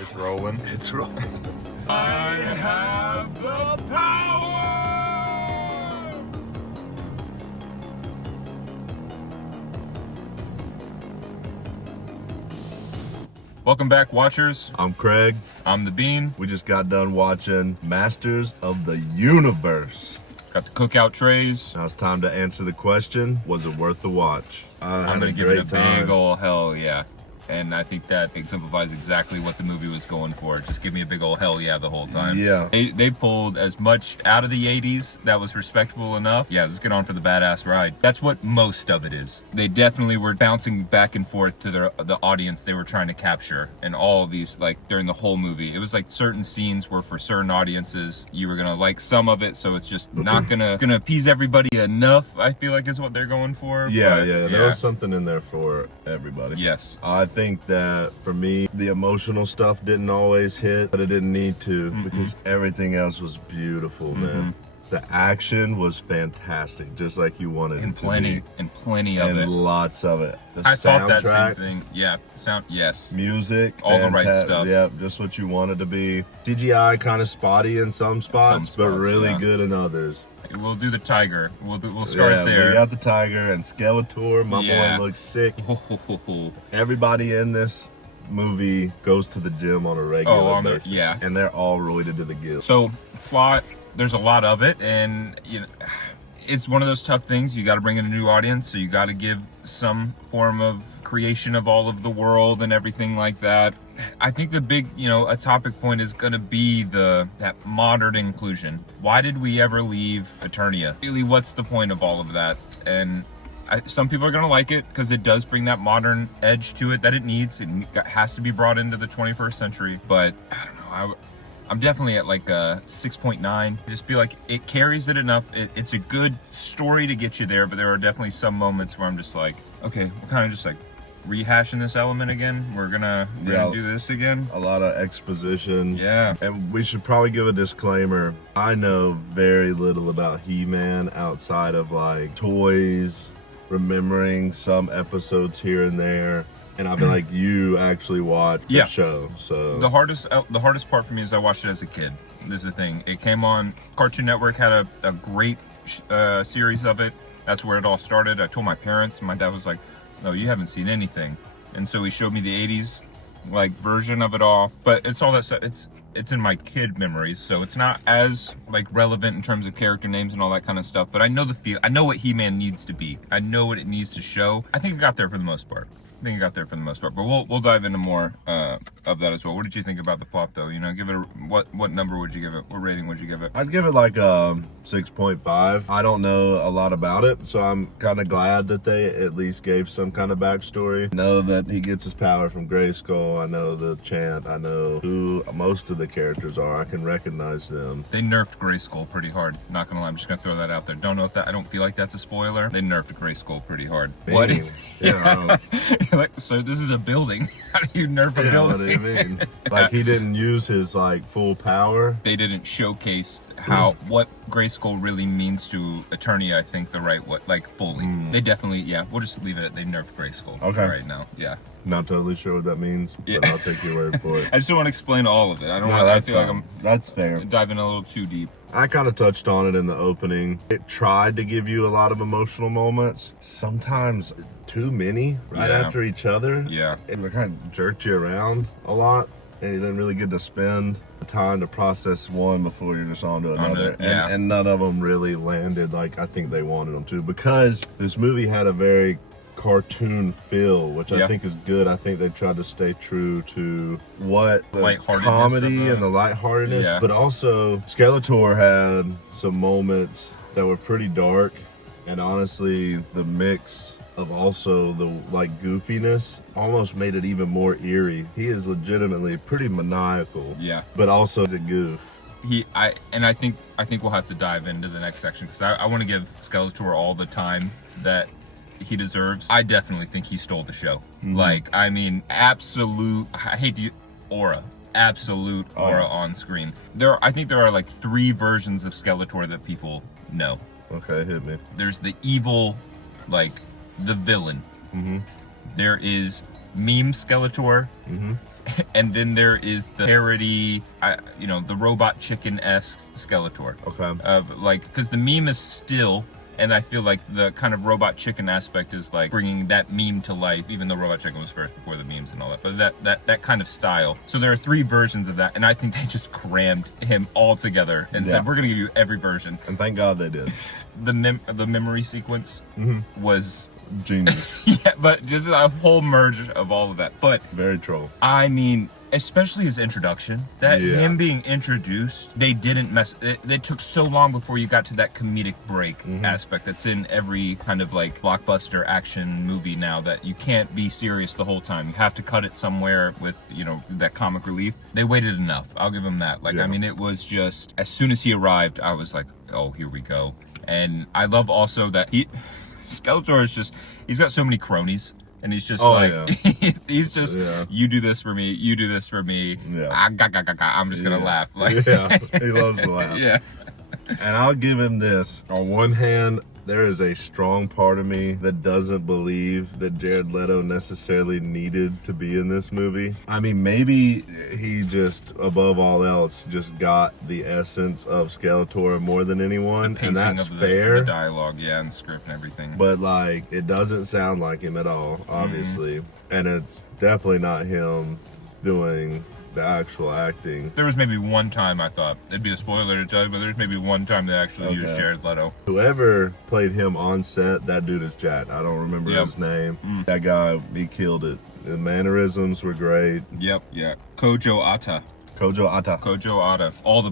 It's rolling. It's rolling. I have the power! Welcome back, watchers. I'm Craig. I'm the Bean. We just got done watching Masters of the Universe. Got the cookout trays. Now it's time to answer the question, was it worth the watch? I'm going to give it a big ol' hell yeah. And I think that exemplifies exactly what the movie was going for. Just give me a big old hell yeah the whole time. Yeah. They pulled as much out of the 80s that was respectable enough. Yeah, let's get on for the badass ride. That's what most of it is. They definitely were bouncing back and forth to the audience they were trying to capture. And all of these, like, during the whole movie. It was like certain scenes were for certain audiences. You were going to like some of it, so it's just not gonna appease everybody enough, I feel like is what they're going for. Yeah, there was something in there for everybody. Yes. I think that for me, the emotional stuff didn't always hit, but it didn't need to because everything else was beautiful, man. The action was fantastic, just like you wanted it to be. And plenty of it. And lots of it. The I thought that same soundtrack, thing. Yeah, yes. music, all the right stuff. Yeah, just what you wanted to be. CGI kind of spotty in some spots, but really good in others. We'll do the tiger. We'll start there. We got the tiger and Skeletor. My boy looks sick. Everybody in this movie goes to the gym on a regular basis. And they're all roided to the gills. So, plot, there's a lot of it, and you know, it's one of those tough things. You got to bring in a new audience, so you got to give some form of creation of all of the world and everything like that. I think the big, a topic point is going to be that modern inclusion. Why did we ever leave Eternia? Really, what's the point of all of that? And some people are going to like it because it does bring that modern edge to it that it needs. It has to be brought into the 21st century. But I don't know. I'm definitely at like a 6.9. I just feel like it carries it enough. It's a good story to get you there, but there are definitely some moments where I'm just like, okay, we're kind of just like rehashing this element again. We're gonna do this again. A lot of exposition. Yeah. And we should probably give a disclaimer. I know very little about He-Man outside of like toys, remembering some episodes here and there. And I feel like you actually watched the show. So the hardest part for me is I watched it as a kid. This is the thing. It came on Cartoon Network, had a great series of it. That's where it all started. I told my parents, and my dad was like, "No, you haven't seen anything." And so he showed me the 80s like version of it all. But it's all that stuff. It's in my kid memories, so it's not as like relevant in terms of character names and all that kind of stuff. But I know the feel. I know what He-Man needs to be. I know what it needs to show. I think it got there for the most part. But we'll dive into more of that as well. What did you think about the plot, though? Give it what number would you give it? What rating would you give it? I'd give it like a 6.5. I don't know a lot about it, so I'm kind of glad that they at least gave some kind of backstory. I know that he gets his power from Greyskull. I know the chant. I know who most of the characters are. I can recognize them. They nerfed Greyskull pretty hard. Not gonna lie, I'm just gonna throw that out there. I don't feel like that's a spoiler. They nerfed Greyskull pretty hard. What? Yeah. So this is a building. How do you nerf a building? What do you mean? Like he didn't use his like full power. They didn't showcase what Greyskull really means to Eternia, I think, the right way, like fully. They definitely, we'll just leave it at they nerfed Greyskull right now. Yeah. Not totally sure what that means, but I'll take your word for it. I just don't want to explain all of it. That's fair. Diving a little too deep. I kind of touched on it in the opening. It tried to give you a lot of emotional moments. Sometimes too many after each other. Yeah. It kind of jerked you around a lot, and you didn't really get to spend the time to process one before you're just on to another. And none of them really landed like I think they wanted them to, because this movie had a very cartoon feel, which I think is good. I think they tried to stay true to what the comedy and the lightheartedness, but also Skeletor had some moments that were pretty dark, and honestly the mix of also the like goofiness almost made it even more eerie. He is legitimately pretty maniacal, but also is a goof. I think we'll have to dive into the next section, because I want to give Skeletor all the time that he deserves. I definitely think he stole the show. Like, I mean, absolute aura on screen. I think there are like 3 versions of Skeletor that people know. Okay, hit me. There's the evil, like the villain. There is meme Skeletor. Mm-hmm. And then there is the parody, the robot chicken-esque Skeletor. Okay. Because the meme is still, and I feel like the kind of robot chicken aspect is like bringing that meme to life, even though robot chicken was first before the memes and all that. But that kind of style. So there are 3 versions of that, and I think they just crammed him all together and said, we're gonna give you every version. And thank God they did. The memory sequence was genius. Yeah, but just a whole merge of all of that. But very troll. I mean, especially his introduction, him being introduced, they didn't mess. They took so long before you got to that comedic break aspect that's in every kind of like blockbuster action movie now, that you can't be serious the whole time. You have to cut it somewhere with, that comic relief. They waited enough. I'll give them that. I mean, it was just, as soon as he arrived, I was like, oh, here we go. And I love also that Skeletor is just, he's got so many cronies. And he's just he's just, you do this for me, you do this for me. Yeah. I'm just gonna laugh. He loves to laugh. Yeah. And I'll give him this. On one hand, there is a strong part of me that doesn't believe that Jared Leto necessarily needed to be in this movie. I mean, maybe he just, above all else, just got the essence of Skeletor more than anyone, and that's fair. The dialogue, and script and everything. But it doesn't sound like him at all, obviously, and it's definitely not him doing the actual acting. There was maybe one time, I thought it'd be a spoiler to tell you, but there's maybe one time they actually used Jared Leto. Whoever played him on set, that dude is jacked. I don't remember his name. That guy, he killed it. The mannerisms were great. Yep, yeah. Kojo Ata. All the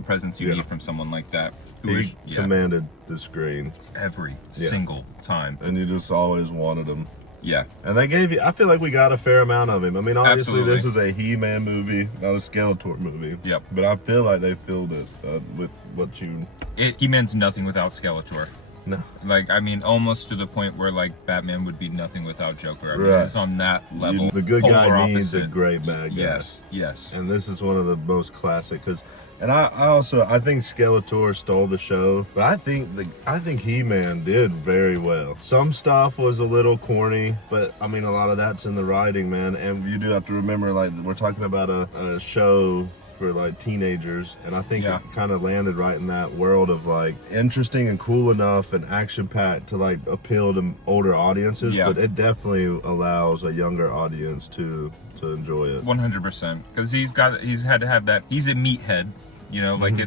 presents you need from someone like that. He commanded the screen every single time, and you just always wanted him. Yeah. And they gave you, I feel like we got a fair amount of him. I mean, obviously this is a He-Man movie, not a Skeletor movie. Yep. But I feel like they filled it with what you... He-Man's nothing without Skeletor. No. I mean, almost to the point where, Batman would be nothing without Joker. I mean, it's on that level. The good guy needs a great bad guy. Yes. And this is one of the most classic, because... And I think Skeletor stole the show, but I think He-Man did very well. Some stuff was a little corny, but I mean, a lot of that's in the writing, man. And you do have to remember, we're talking about a show for teenagers, and I think it kind of landed right in that world of interesting and cool enough and action-packed to appeal to older audiences, but it definitely allows a younger audience to enjoy it. 100%, because he's had to have that. He's a meathead.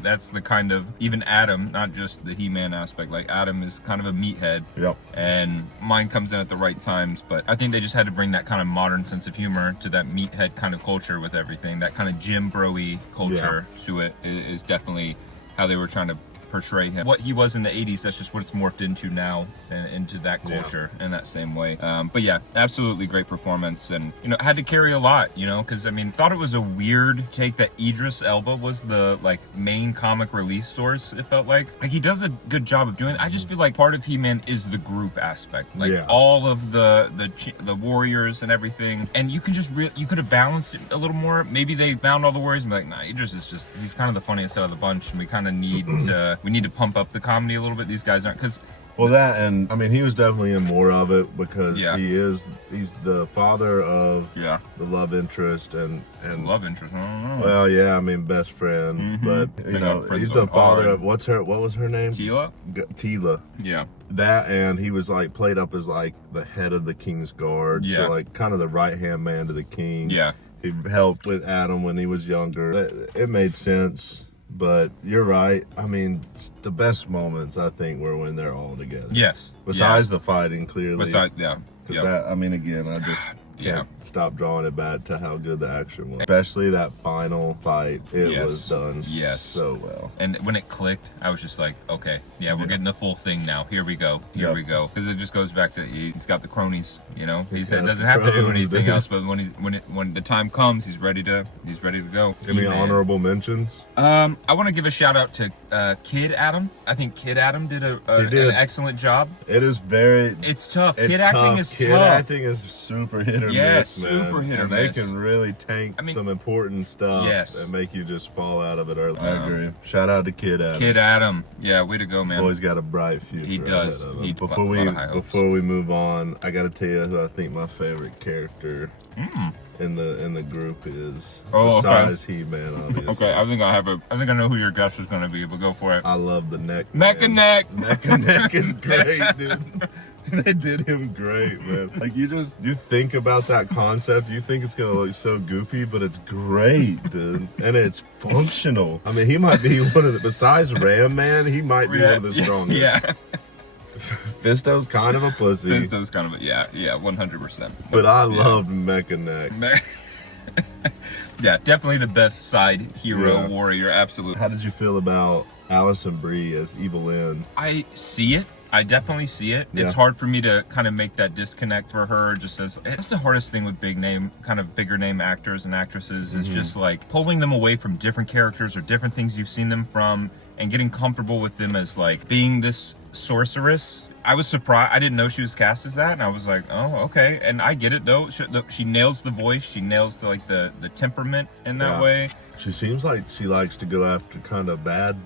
That's the kind of, even Adam, not just the He-Man aspect, Adam is kind of a meathead. Yep. And mine comes in at the right times, but I think they just had to bring that kind of modern sense of humor to that meathead kind of culture with everything. That kind of Jim Bro-y culture to it is definitely how they were trying to portray him. What he was in the 80s, that's just what it's morphed into now, and into that culture in that same way. But yeah, absolutely great performance, and had to carry a lot, because I mean, thought it was a weird take that Idris Elba was the main comic relief source. It felt like he does a good job of doing it. I just feel like part of He-Man is the group aspect, all of the warriors and everything, and you can just you could have balanced it a little more. Maybe they found all the warriors and be like, nah, Idris is just, he's kind of the funniest out of the bunch, and we kind of need to we need to pump up the comedy a little bit. These guys aren't, because and I mean, he was definitely in more of it, because he's the father of the love interest and love interest. I don't know. Well, I mean, best friend, but he's the father of what was her name? Tila. Yeah. That, and he was played up as the head of the King's Guard, so kind of the right hand man to the king. Yeah. He helped with Adam when he was younger. It made sense. But you're right. I mean, the best moments, I think, were when they're all together. Yes. Besides the fighting, clearly. Because that, I mean, again, I just can't stop drawing it back to how good the action was. Especially that final fight. It was done so well. And when it clicked, I was just like, okay, we're getting the full thing now. Here we go. Here we go. Because it just goes back to, he's got the cronies, He doesn't have to do anything else, but when the time comes, he's ready to go. Any honorable mentions? I want to give a shout out to Kid Adam. I think Kid Adam did an excellent job. It is it's tough. Kid acting is tough. Kid acting is super hit or or Yeah, miss, man. super hit or and miss. they can really tank some important stuff and make you just fall out of it early. I agree. Shout out to Kid Adam. Kid Adam. Yeah, way to go, man. Boy's got a bright future. He does. Before we move on, I got to tell you who I think my favorite character in the group is. Besides He-Man, obviously. Okay, I think I know who your guess is going to be, but go for it. I love the Neck. Mecha Neck. Mecha Neck is great, dude. They did him great, man. Like you think about that concept, you think it's gonna look so goofy, but it's great, dude. And it's functional. I mean, he might be one of the, besides Ram Man, he might be one of the strongest. Yeah. Fisto's kind of a pussy. Fisto's kind of a, yeah, 100%. But I loved Mecha Neck. Yeah, definitely the best side hero warrior, absolutely. How did you feel about Allison Brie as Evil Lynn? I see it. I definitely see it. It's hard for me to kind of make that disconnect for her. Just as that's the hardest thing with bigger name actors and actresses is just like pulling them away from different characters or different things you've seen them from and getting comfortable with them as like being this sorceress. I was surprised. I didn't know she was cast as that, and I was like, oh, okay. And I get it though. She nails the voice. She nails the temperament in that way. She seems like she likes to go after kind of bad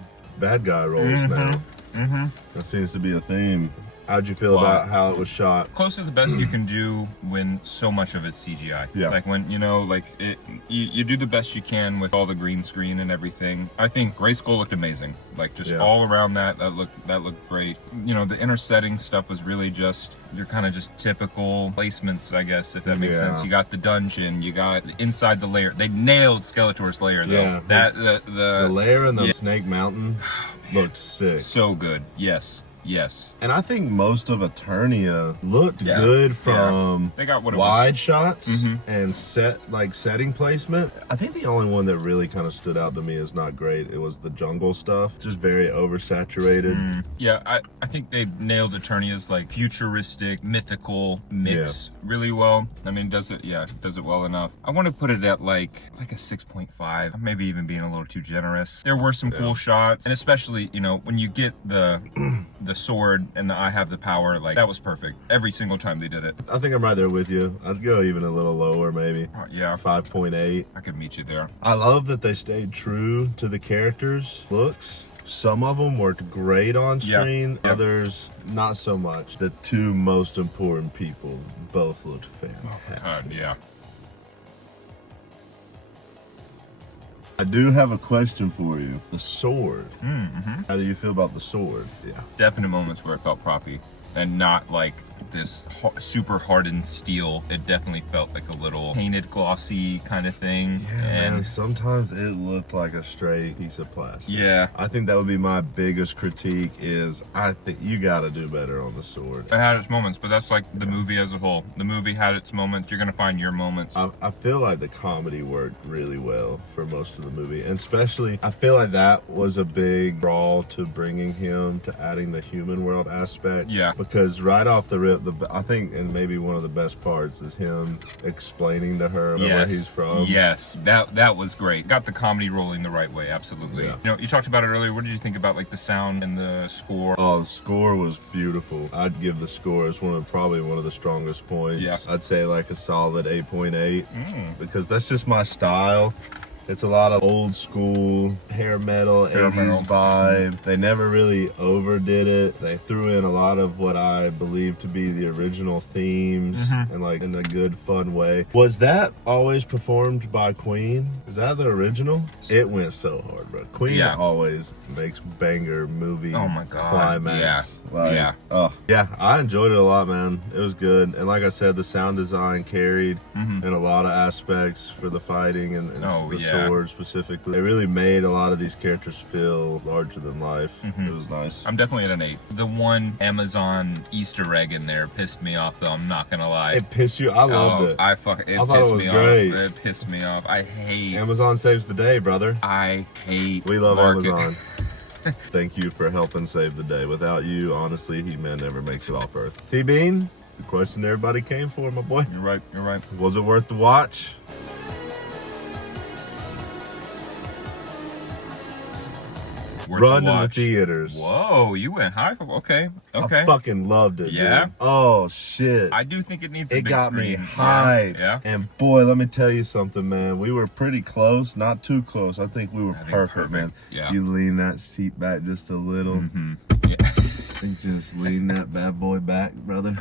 guy roles now. That seems to be a theme. How'd you feel about how it was shot? Close to the best you can do when so much of it's CGI. Yeah. Like when, you do the best you can with all the green screen and everything. I think Greyskull looked amazing. Like just all around that looked great. You know, the inner setting stuff was really just your kind of just typical placements, I guess, if that makes sense. You got the dungeon, you got inside the lair. They nailed Skeletor's lair though. Yeah. The lair in the Snake Mountain looked sick. So good. Yes. And I think most of Eternia looked good from they got what wide shots and setting placement. I think the only one that really kind of stood out to me as not great, it was the jungle stuff. Just very oversaturated. Yeah, I think they nailed Eternia's like futuristic, mythical mix really well. I mean, does it well enough. I want to put it at like a 6.5, maybe even being a little too generous. There were some cool shots, and especially, when you get the sword and the I have the power, like that was perfect every single time they did it. I think I'm right there with you. I'd go even a little lower, maybe. 5.8. I could meet you there. I love that they stayed true to the characters' looks. Some of them worked great on screen, others not so much. The two most important people both looked fantastic. I do have a question for you. The sword. How do you feel about the sword? Yeah. Definite moments where it felt proppy and not like this super hardened steel. It definitely felt like a little painted, glossy kind of thing. Yeah, man, sometimes it looked like a straight piece of plastic. Yeah. I think that would be my biggest critique is I think you got to do better on the sword. It had its moments, but that's like the movie as a whole. The movie had its moments. You're going to find your moments. I feel like the comedy worked really well for most of the movie. And especially, I feel like that was a big draw to bringing him to adding the human world aspect. Yeah. Because right off the rip, I think, and maybe one of the best parts is him explaining to her about where he's from. Yes, that was great. Got the comedy rolling the right way, absolutely. Yeah. You talked about it earlier. What did you think about like the sound and the score? Oh, the score was beautiful. I'd give the score as probably one of the strongest points. Yeah. I'd say like a solid 8.8 because that's just my style. It's a lot of old school hair metal, 80s vibe. They never really overdid it. They threw in a lot of what I believe to be the original themes and like in a good, fun way. Was that always performed by Queen? Is that the original? It went so hard, bro. Queen always makes banger movie climax. Yeah, I enjoyed it a lot, man. It was good. And like I said, the sound design carried in a lot of aspects for the fighting and the sword specifically. They really made a lot of these characters feel larger than life. It was nice. I'm definitely at an 8. The one Amazon Easter egg in there pissed me off though, I'm not gonna lie. It pissed you? I loved it. I thought it was great. It pissed me off. I hate Amazon saves the day, brother. I hate We love Amazon. Thank you for helping save the day. Without you, honestly, He-Man never makes it off Earth. T-Bean, the question everybody came for, my boy. You're right. Was it worth the watch? Run to the theaters. Whoa, you went high. Okay. I fucking loved it. Yeah. Dude. Oh shit. I do think it needs a It big got screen. me hyped. Yeah. And boy, let me tell you something, man. We were pretty close, not too close. I think we were perfect, man. Yeah. You lean that seat back just a little. Mm-hmm. Yeah. And just lean that bad boy back, brother.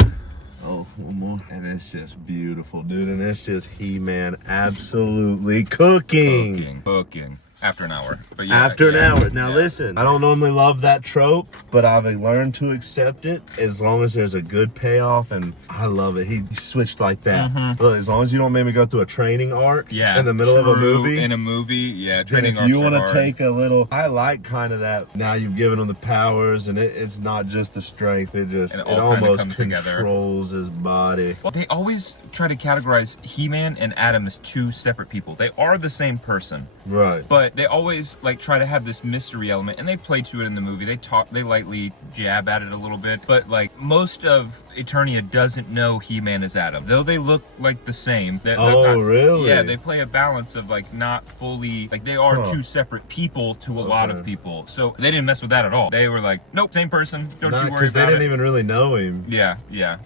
Oh, one more. And it's just beautiful, dude. And it's just He-Man absolutely cooking. Cooking. After an hour. But yeah, After an hour. Now listen, I don't normally love that trope, but I've learned to accept it as long as there's a good payoff, and I love it. He switched like that. Look, as long as you don't make me go through a training arc in the middle of a movie. In a movie, training arc. If you want to take a little, I like kind of that. Now you've given him the powers, and it's not just the strength. It almost controls his body. Well, they always try to categorize He-Man and Adam as two separate people. They are the same person. Right. But they always like try to have this mystery element, and they play to it in the movie. They lightly jab at it a little bit, but like most of Eternia doesn't know He-Man is Adam, though they look like the same. Really? Yeah, they play a balance of like not fully, like they are two separate people to a lot of people. So they didn't mess with that at all. They were like, nope, same person. Don't you worry about it. Because they didn't even really know him. Yeah.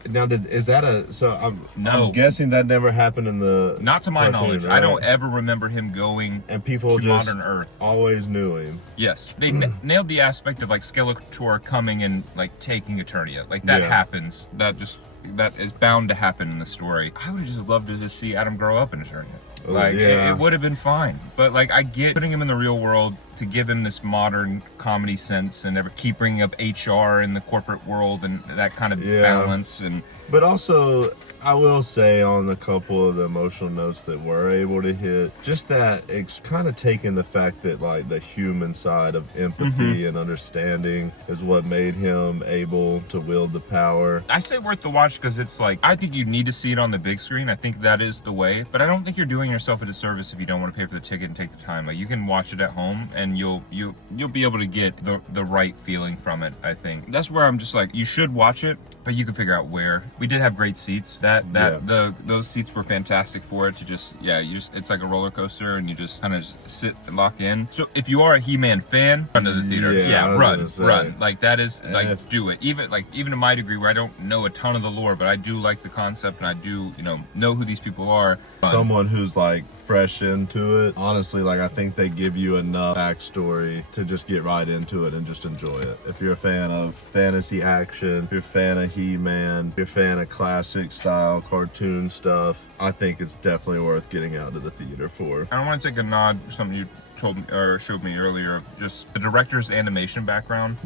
Now, I'm guessing that never happened in the Not to my cartoon, knowledge. right? I don't ever remember him going and people to just modern Earth. Always knew him. Yes, they nailed the aspect of like Skeletor coming and like taking Eternia. Like that happens. That is bound to happen in the story. I would just love to just see Adam grow up in Eternia. It would have been fine. But like I get putting him in the real world to give him this modern comedy sense and keep bringing up HR in the corporate world and that kind of balance. But also, I will say on a couple of the emotional notes that we're able to hit, just that it's kind of taking the fact that like the human side of empathy and understanding is what made him able to wield the power. I say worth the watch because it's like, I think you need to see it on the big screen. I think that is the way, but I don't think you're doing yourself a disservice if you don't want to pay for the ticket and take the time. Like you can watch it at home and you'll be able to get the right feeling from it. I think that's where I'm just like, you should watch it, but you can figure out where. We did have great seats. Those seats were fantastic for it to just it's like a roller coaster and you just kind of sit and lock in. So if you are a He-Man fan, run to the theater. Run. Like that is like do it. Even to my degree where I don't know a ton of the lore, but I do like the concept and I do know who these people are. Someone who's like fresh into it, honestly, like I think they give you enough backstory to just get right into it and just enjoy it. If you're a fan of fantasy action, if you're a fan of He-Man, if you're a fan of classic style cartoon stuff, I think it's definitely worth getting out to the theater for. I want to take a nod to something you told me or showed me earlier, just the director's animation background.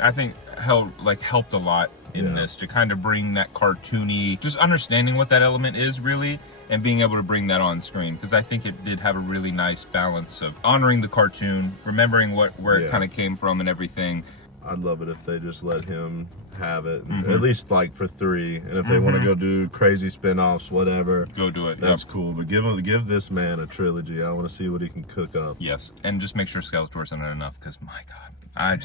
I think helped a lot in this to kind of bring that cartoony, just understanding what that element is really and being able to bring that on screen, because I think it did have a really nice balance of honoring the cartoon, remembering where it kind of came from and everything. I'd love it if they just let him have it, at least like for 3. And if they want to go do crazy spin-offs, whatever, go do it. That's cool. But give this man a trilogy. I want to see what he can cook up. Yes, and just make sure Skeletor's in it enough, because my God,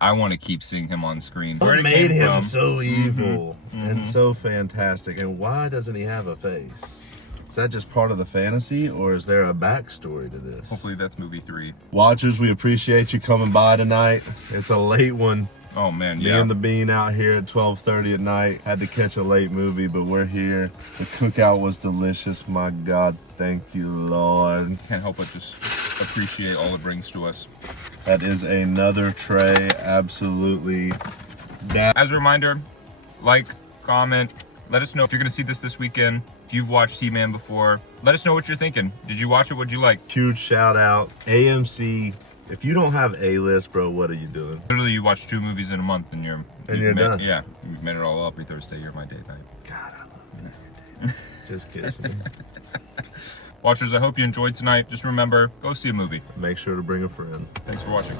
I want to keep seeing him on screen. What made him so evil and so fantastic? And why doesn't he have a face? Is that just part of the fantasy, or is there a backstory to this? Hopefully that's movie 3. Watchers, we appreciate you coming by tonight. It's a late one. Oh man, Me and the Bean out here at 12:30 at night. Had to catch a late movie, but we're here. The cookout was delicious. My God, thank you, Lord. Can't help but just appreciate all it brings to us. That is another tray, absolutely. As a reminder, like, comment, let us know if you're gonna see this weekend. If you've watched He-Man before, let us know what you're thinking. Did you watch it? What'd you like? Huge shout out, AMC. If you don't have A-list, bro, what are you doing? Literally, you watch 2 movies in a month and you're done. Yeah, you've made it all up. Every Thursday, you're my date night. God, I love you. Just kidding. Watchers, I hope you enjoyed tonight. Just remember, go see a movie. Make sure to bring a friend. Thanks for watching.